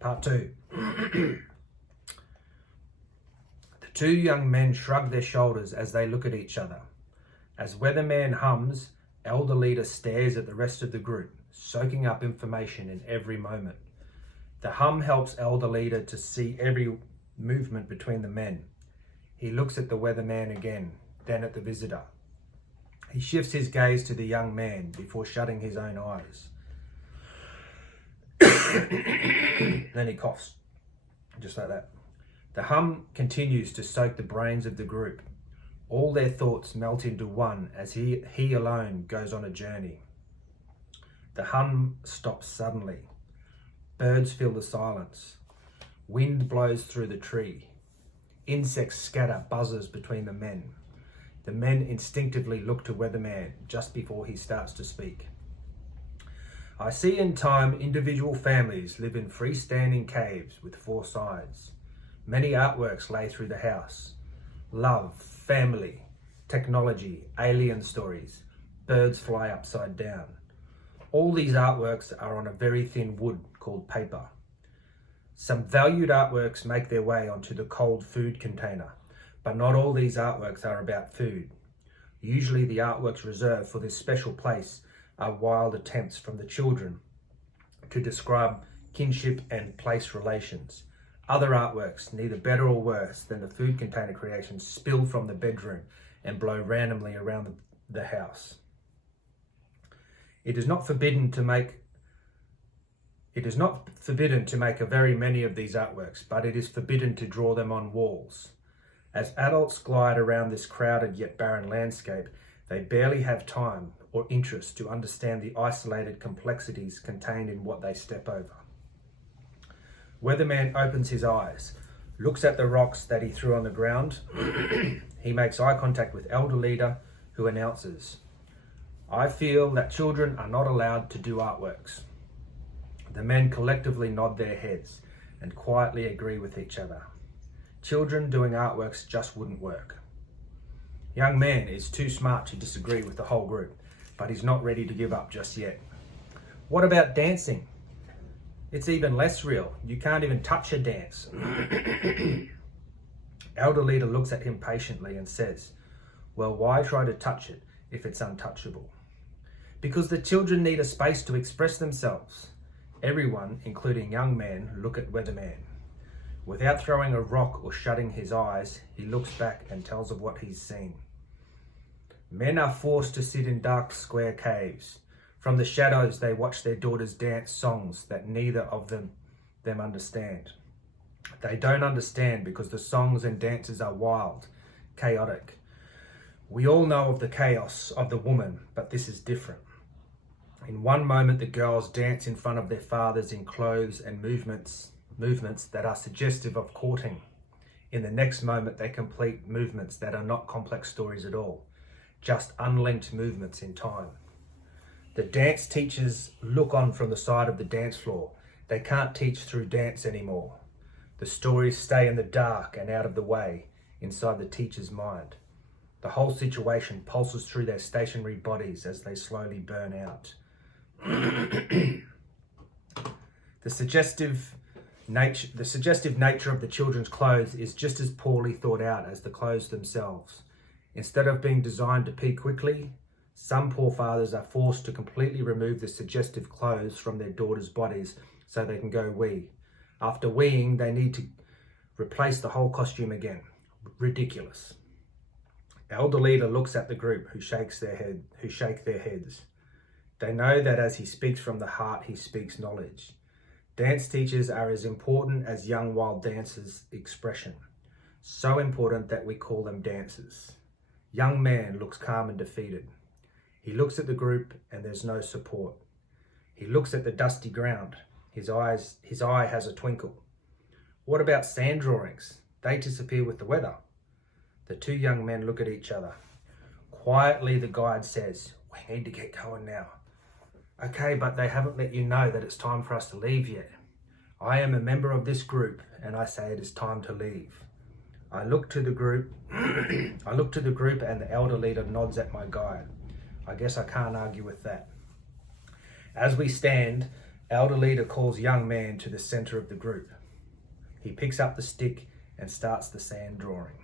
Part 2. The two young men shrug their shoulders as they look at each other. As Weatherman hums, Elder Leader stares at the rest of the group, soaking up information in every moment. The hum helps Elder Leader to see every movement between the men. He looks at the Weatherman again, then at the visitor. He shifts his gaze to the young man before shutting his own eyes. Then he coughs, just like that. The hum continues to soak the brains of the group. All their thoughts melt into one as he alone goes on a journey. The hum stops suddenly. Birds fill the silence. Wind blows through the tree. Insects scatter buzzes between the men. The men instinctively look to Weatherman just before he starts to speak. I see in time individual families live in freestanding caves with 4 sides. Many artworks lay through the house. Love, family, technology, alien stories, birds fly upside down. All these artworks are on a very thin wood called paper. Some valued artworks make their way onto the cold food container, but not all these artworks are about food. Usually the artworks reserved for this special place are wild attempts from the children to describe kinship and place relations. Other artworks, neither better or worse than the food container creations, spill from the bedroom and blow randomly around the house. It is not forbidden to make a very many of these artworks, but it is forbidden to draw them on walls. As adults glide around this crowded yet barren landscape, they barely have time or interest to understand the isolated complexities contained in what they step over. Weatherman opens his eyes, looks at the rocks that he threw on the ground. He makes eye contact with Elder Leader, who announces, "I feel that children are not allowed to do artworks." The men collectively nod their heads and quietly agree with each other. Children doing artworks just wouldn't work. Young man is too smart to disagree with the whole group, but he's not ready to give up just yet. What about dancing? It's even less real. You can't even touch a dance. Elder Leader looks at him patiently and says, "Well, why try to touch it if it's untouchable?" Because the children need a space to express themselves. Everyone, including young men, look at Weatherman. Without throwing a rock or shutting his eyes, he looks back and tells of what he's seen. Men are forced to sit in dark square caves. From the shadows, they watch their daughters dance songs that neither of them understand. They don't understand because the songs and dances are wild, chaotic. We all know of the chaos of the woman, but this is different. In one moment, the girls dance in front of their fathers in clothes and movements that are suggestive of courting. In the next moment, they complete movements that are not complex stories at all, just unlinked movements in time. The dance teachers look on from the side of the dance floor. They can't teach through dance anymore. The stories stay in the dark and out of the way, inside the teacher's mind. The whole situation pulses through their stationary bodies as they slowly burn out. The suggestive nature of the children's clothes is just as poorly thought out as the clothes themselves. Instead of being designed to pee quickly, some poor fathers are forced to completely remove the suggestive clothes from their daughters' bodies so they can go wee. After weeing, they need to replace the whole costume again. Ridiculous. Elder Leader looks at the group who shake their heads. They know that as he speaks from the heart, he speaks knowledge. Dance teachers are as important as young wild dancers' expression. So important that we call them dancers. Young man looks calm and defeated. He looks at the group and there's no support. He looks at the dusty ground. His eye has a twinkle. What about sand drawings? They disappear with the weather. The two young men look at each other. Quietly, the guide says, "We need to get going now." "Okay, but they haven't let you know that it's time for us to leave yet." "I am a member of this group and I say it is time to leave." I look to the group and the Elder Leader nods at my guide. I guess I can't argue with that. As we stand, Elder leader calls young man to the center of the group. He picks up the stick and starts the sand drawing.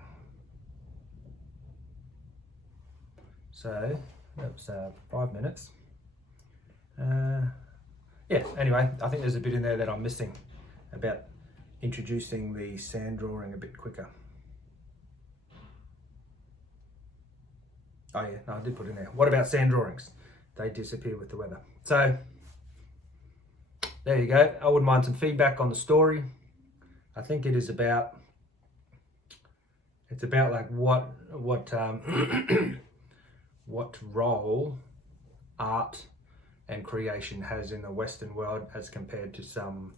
So that was 5 minutes. Yeah, anyway, I think there's a bit in there that I'm missing about introducing the sand drawing a bit quicker. Oh yeah, no, I did put it in there. What about sand drawings? They disappear with the weather. So there you go. I wouldn't mind some feedback on the story. I think it is about, it's about like what what role art and creation has in the Western world as compared to some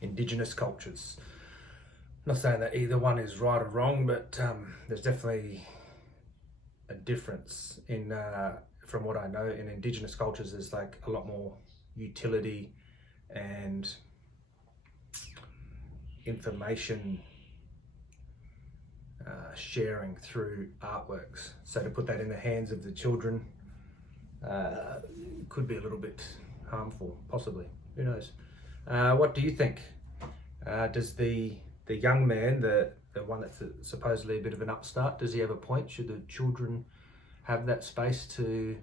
indigenous cultures. I'm not saying that either one is right or wrong, but there's definitely a difference in, from what I know, in indigenous cultures there's like a lot more utility and information sharing through artworks. So to put that in the hands of the children could be a little bit harmful, possibly. Who knows? What do you think? Does the young man, the one that's supposedly a bit of an upstart, does he have a point? Should the children have that space to,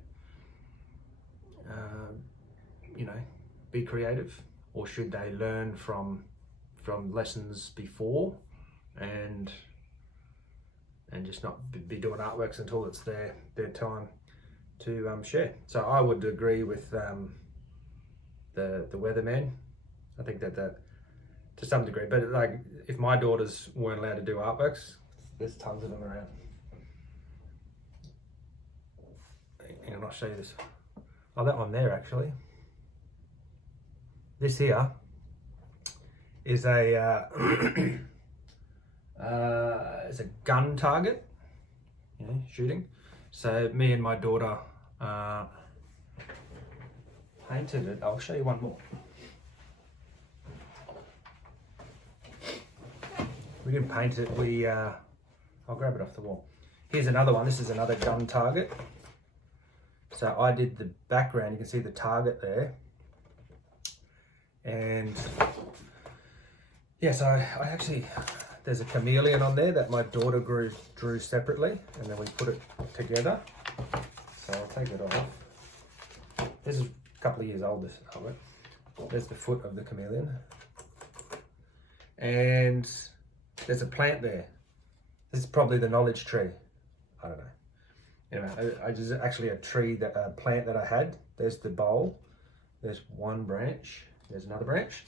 you know, be creative, or should they learn from lessons before and just not be doing artworks until it's their time to share? So I would agree with the weatherman. I think that to some degree, but like if my daughters weren't allowed to do artworks, there's tons of them around. And I'll show you this. Oh, that one there actually. This here is a it's a gun target, you know, shooting. So me and my daughter painted it. I'll show you one more. We didn't paint it, I'll grab it off the wall. Here's another one, this is another gun target. So I did the background, you can see the target there. And yes, I actually, there's a chameleon on there that my daughter drew separately, and then we put it together. So I'll take it off. This is a couple of years old, this artwork. There's the foot of the chameleon. And there's a plant there. This is probably the knowledge tree. I don't know. Anyway, I just actually a plant that I had. There's the bowl. There's one branch. There's another branch.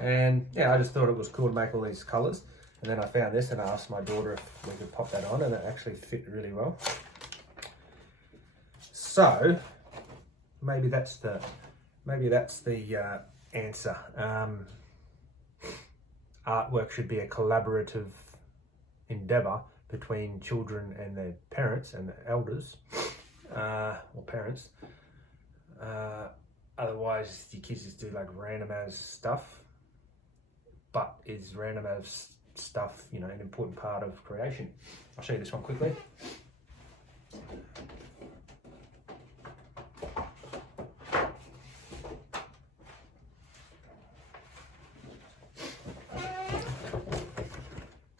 And yeah, I just thought it was cool to make all these colors. And then I found this and I asked my daughter if we could pop that on, and it actually fit really well. So maybe that's the answer. Artwork should be a collaborative endeavor between children and their parents and the elders, or parents. Otherwise, your kids just do like random as stuff. But is random as stuff, you know, an important part of creation? I'll show you this one quickly.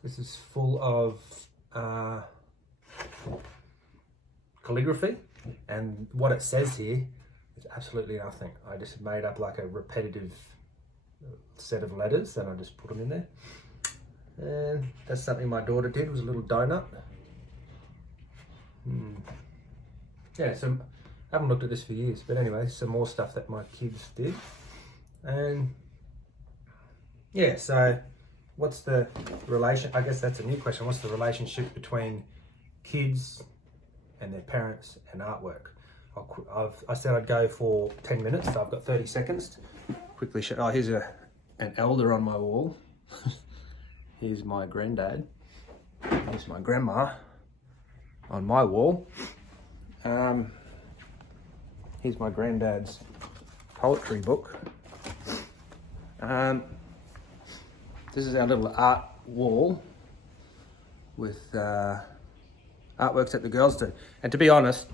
This is full of calligraphy, and what it says here is absolutely nothing. I just made up like a repetitive set of letters and I just put them in there. And that's something my daughter did, was a little donut. Yeah, so I haven't looked at this for years, but anyway, some more stuff that my kids did. And yeah, so what's the relation? I guess that's a new question. What's the relationship between kids and their parents and artwork? I said I'd go for 10 minutes, so I've got 30 seconds. Quickly show. Oh, here's an elder on my wall. Here's my granddad. Here's my grandma on my wall. Here's my granddad's poetry book. This is our little art wall with artworks that the girls do. And to be honest,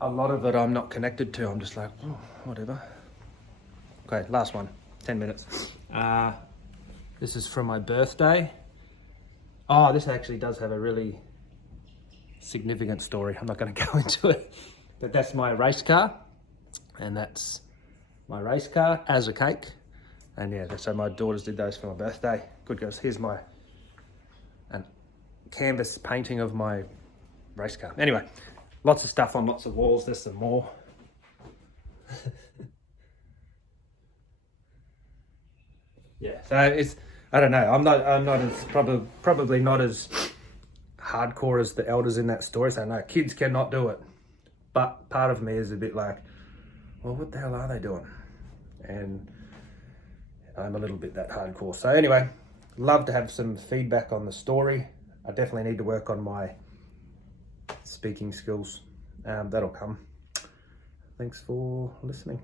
a lot of it I'm not connected to. I'm just like, oh, whatever. Okay, last one. 10 minutes. This is from my birthday. Oh, this actually does have a really significant story. I'm not going to go into it, but that's my race car, and that's my race car as a cake. And yeah, so my daughters did those for my birthday. Good girls. Here's my canvas painting of my race car. Anyway, lots of stuff on lots of walls. There's some more. Yeah, so it's, I don't know. I'm not as probably not as hardcore as the elders in that story. So no, kids cannot do it. But part of me is a bit like, well, what the hell are they doing? And I'm a little bit that hardcore. So anyway, love to have some feedback on the story. I definitely need to work on my speaking skills. That'll come. Thanks for listening.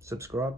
Subscribe.